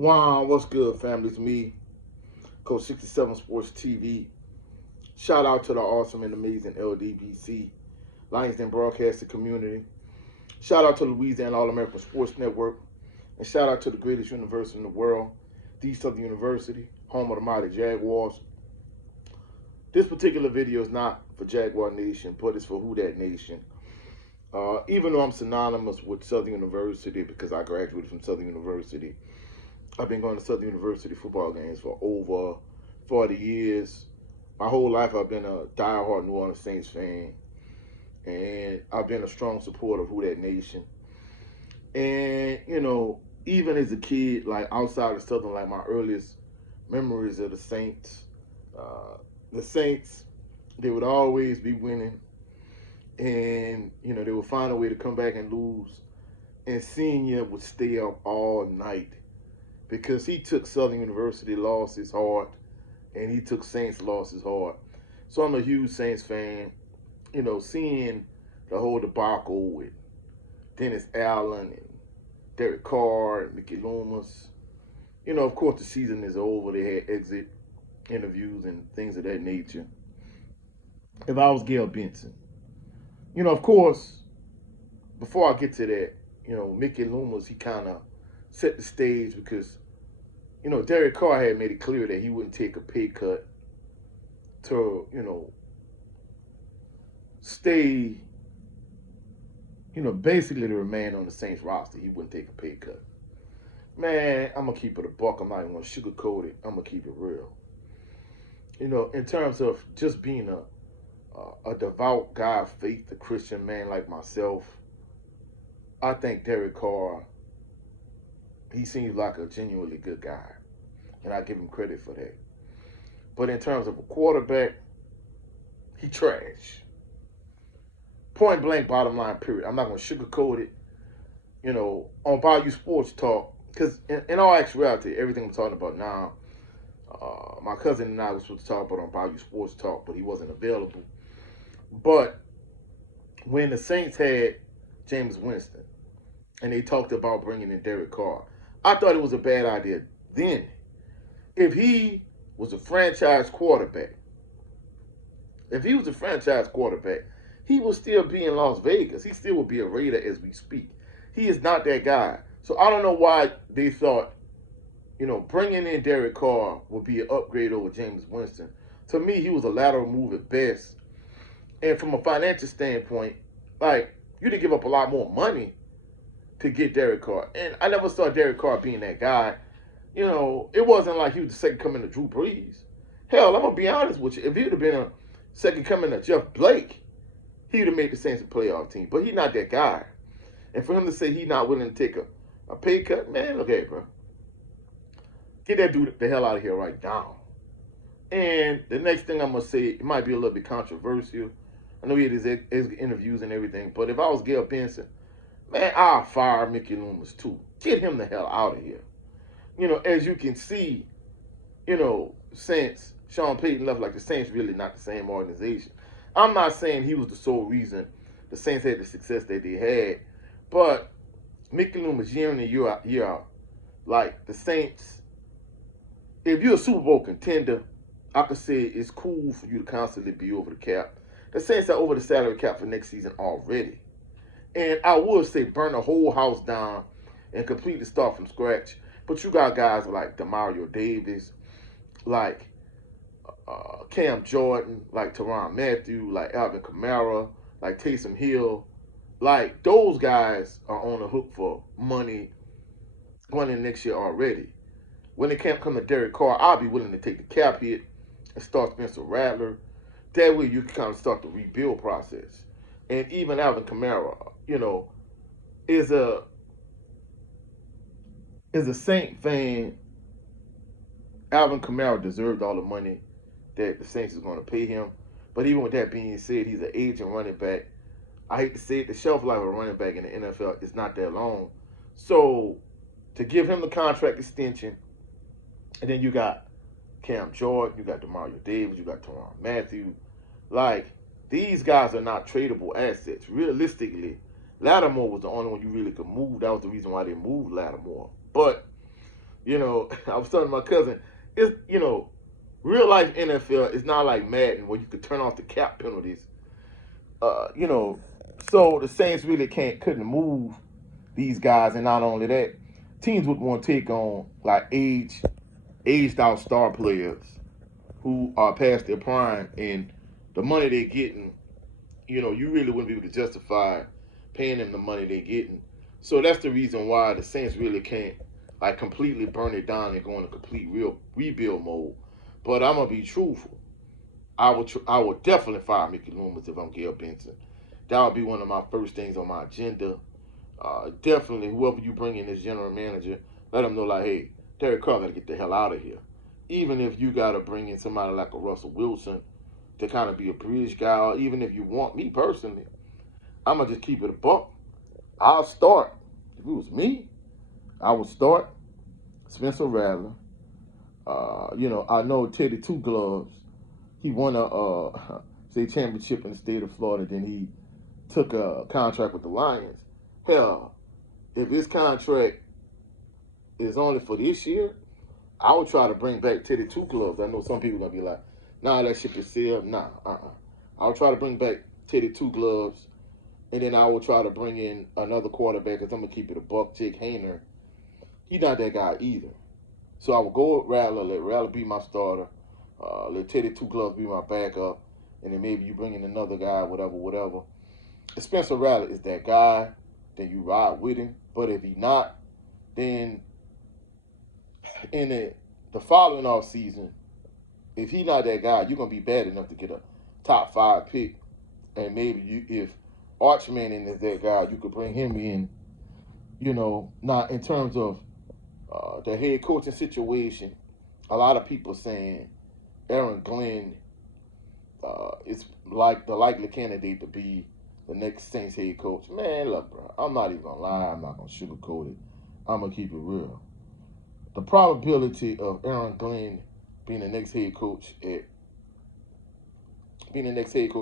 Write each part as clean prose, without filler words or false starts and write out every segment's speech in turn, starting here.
Wow, what's good, family? It's me, Coach 67 Sports TV. Shout out to the awesome and amazing LDBC, Lions Den Broadcasting Community. Shout out to Louisiana All-American Sports Network. And shout out to the greatest university in the world, the Southern University, home of the mighty Jaguars. This particular video is not for Jaguar Nation, but it's for Who Dat Nation. Even though I'm synonymous with Southern University because I graduated from Southern University, I've been going to Southern University football games for over 40 years. My whole life I've been a diehard New Orleans Saints fan. And I've been a strong supporter of Who Dat Nation. And, even as a kid, like outside of Southern, like my earliest memories of the Saints, they would always be winning. And, they would find a way to come back and lose. And Senior would stay up all night because he took Southern University losses hard and he took Saints losses hard. So I'm a huge Saints fan. Seeing the whole debacle with Dennis Allen and Derek Carr and Mickey Loomis. Of course the season is over. They had exit interviews and things of that nature. If I was Gail Benson, of course, before I get to that, Mickey Loomis, he kind of set the stage because, Derek Carr had made it clear that he wouldn't take a pay cut to, stay, basically to remain on the Saints roster. He wouldn't take a pay cut. Man, I'm going to keep it a buck. I'm not even going to sugarcoat it. I'm going to keep it real. In terms of just being a devout guy of faith, a Christian man like myself, I think Derek Carr, he seems like a genuinely good guy. And I give him credit for that. But in terms of a quarterback, he trash. Point blank, bottom line, period. I'm not going to sugarcoat it. On Bayou Sports Talk, because in all actuality, everything I'm talking about now, my cousin and I were supposed to talk about on Bayou Sports Talk, but he wasn't available. But when the Saints had Jameis Winston, and they talked about bringing in Derek Carr, I thought it was a bad idea then. If he was a franchise quarterback, he will still be in Las Vegas. He still will be a Raider as we speak. He is not that guy. So I don't know why they thought, bringing in Derek Carr would be an upgrade over Jameis Winston. To me, he was a lateral move at best. And from a financial standpoint, you didn't give up a lot more money to get Derek Carr. And I never saw Derek Carr being that guy. It wasn't like he was the second coming of Drew Brees. Hell, I'm going to be honest with you. If he would have been a second coming of Jeff Blake, he would have made the Saints a playoff team. But he's not that guy. And for him to say he's not willing to take a pay cut, man, look at it, bro. Get that dude the hell out of here right now. And the next thing I'm going to say, it might be a little bit controversial. I know he had his interviews and everything. But if I was Gail Benson, man, I'll fire Mickey Loomis too. Get him the hell out of here. As you can see, since Sean Payton left, the Saints really not the same organization. I'm not saying he was the sole reason the Saints had the success that they had, but Mickey Loomis, year in and year out, the Saints, if you're a Super Bowl contender, I could say it's cool for you to constantly be over the cap. The Saints are over the salary cap for next season already. And I would say burn the whole house down and completely start from scratch. But you got guys like Demario Davis, Cam Jordan, Tyrann Mathieu, Alvin Kamara, Taysom Hill. Those guys are on the hook for money going in next year already. When it can't come to Derek Carr, I'll be willing to take the cap hit and start Spencer Rattler. That way you can kind of start the rebuild process. And even Alvin Kamara, is a Saint fan. Alvin Kamara deserved all the money that the Saints is going to pay him. But even with that being said, he's an aging running back. I hate to say it, the shelf life of a running back in the NFL is not that long. So to give him the contract extension, and then you got Cam Jordan, you got Demario Davis, you got Tyrann Mathieu. These guys are not tradable assets. Realistically, Lattimore was the only one you really could move. That was the reason why they moved Lattimore. But I was telling my cousin, it's, real life NFL is not like Madden where you could turn off the cap penalties. You know, so the Saints really couldn't move these guys, and not only that, teams would want to take on like aged out star players who are past their prime, and the money they're getting, you really wouldn't be able to justify paying them the money they're getting. So that's the reason why the Saints really can't like completely burn it down and go into complete real rebuild mode. But I'm gonna be truthful. I would definitely fire Mickey Loomis if I'm Gail Benson. That would be one of my first things on my agenda. Definitely, whoever you bring in as general manager, let them know like, hey, Derek Carr got to get the hell out of here. Even if you got to bring in somebody like a Russell Wilson to kind of be a bridge guy, or even if you want me personally, I'm gonna just keep it a buck. I'll start. If it was me, I would start Spencer Rattler. I know Teddy Two Gloves. He won a state championship in the state of Florida. Then he took a contract with the Lions. Hell, if his contract is only for this year, I would try to bring back Teddy Two Gloves. I know some people gonna be like, "Nah, that ship is sealed." Nah, I'll try to bring back Teddy Two Gloves, and then I will try to bring in another quarterback. Cause I'm gonna keep it a buck. Jake Hayner, he's not that guy either. So I will go with Rattler. Let Rattler be my starter. Let Teddy Two Gloves be my backup, and then maybe you bring in another guy, whatever. If Spencer Rattler is that guy, then you ride with him. But if he not, then in the following off season, if he not that guy, you're gonna be bad enough to get a top 5 pick, and maybe if Archman is that guy, you could bring him in. Not in terms of the head coaching situation. A lot of people saying Aaron Glenn is like the likely candidate to be the next Saints head coach. Man, look, bro, I'm not even gonna lie. I'm not gonna sugarcoat it. I'm gonna keep it real. The probability of Aaron Glenn being the next head coach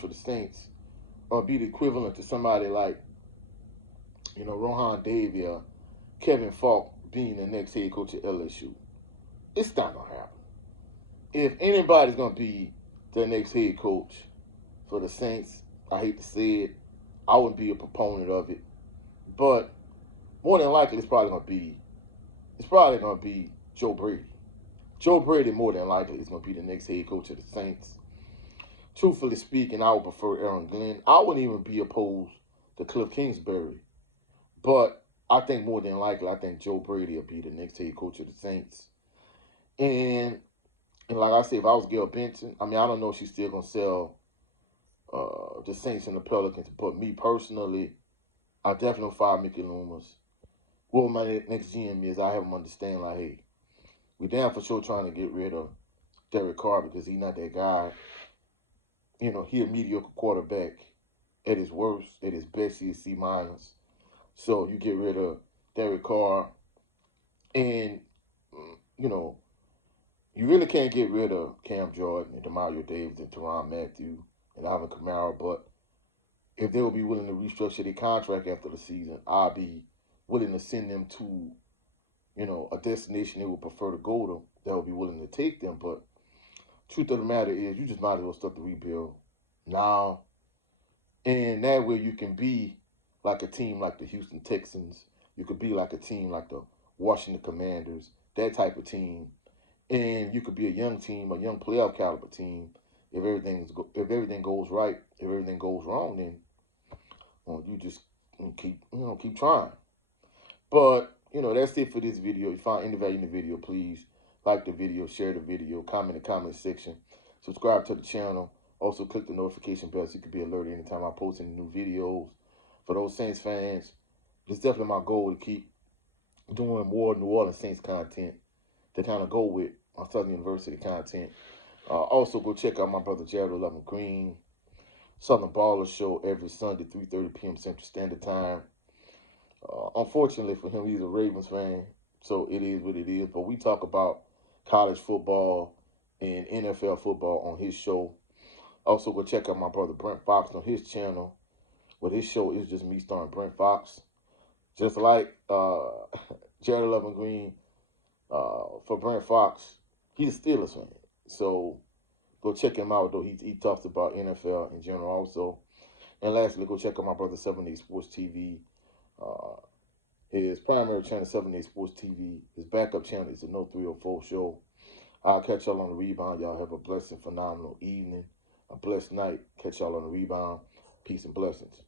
for the Saints, or be the equivalent to somebody like, Rohan Davey or Kevin Falk being the next head coach at LSU, it's not gonna happen. If anybody's gonna be the next head coach for the Saints, I hate to say it, I wouldn't be a proponent of it, but more than likely it's probably gonna be Joe Brady. Joe Brady more than likely is gonna be the next head coach of the Saints. Truthfully speaking, I would prefer Aaron Glenn. I wouldn't even be opposed to Cliff Kingsbury, but I think more than likely, I think Joe Brady will be the next head coach of the Saints. And like I said, if I was Gail Benson, I don't know if she's still gonna sell the Saints and the Pelicans, but me personally, I definitely fire Mickey Loomis. What my next GM is, I have him understand like, hey, we damn for sure trying to get rid of Derek Carr because he's not that guy. He a mediocre quarterback at his worst. At his best, he is C-. So you get rid of Derek Carr, and you really can't get rid of Cam Jordan and Demario Davis and Teron Matthew and Alvin Kamara. But if they will be willing to restructure their contract after the season, I'll be willing to send them to, a destination they would prefer to go to that will be willing to take them. But truth of the matter is, you just might as well start the rebuild now. And that way you can be like a team like the Houston Texans. You could be like a team like the Washington Commanders, that type of team. And you could be a young team, a young playoff caliber team. If everything goes right, if everything goes wrong, then you just keep trying. But that's it for this video. If you find any value in the video, please like the video, share the video, comment in the comment section, subscribe to the channel. Also, click the notification bell so you can be alerted anytime I post any new videos. For those Saints fans, it's definitely my goal to keep doing more New Orleans Saints content to kind of go with my Southern University content. Also, go check out my brother Jared 11 Green, Southern Baller Show every Sunday, 3:30 p.m. Central Standard Time. Unfortunately for him, he's a Ravens fan, so it is what it is. But we talk about college football and NFL football on his show. Also, go check out my brother Brent Fox on his channel, where his show is just me starring Brent Fox. Just like Jared 11 Green, For Brent Fox, he's a Steelers fan. So go check him out, though. He talks about NFL in general also. And lastly, go check out my brother 7 Sports TV. Uh, his primary channel, 7 Sports TV. His backup channel is the No 304 Show. I'll catch y'all on the rebound. Y'all have a blessed and phenomenal evening. A blessed night. Catch y'all on the rebound. Peace and blessings.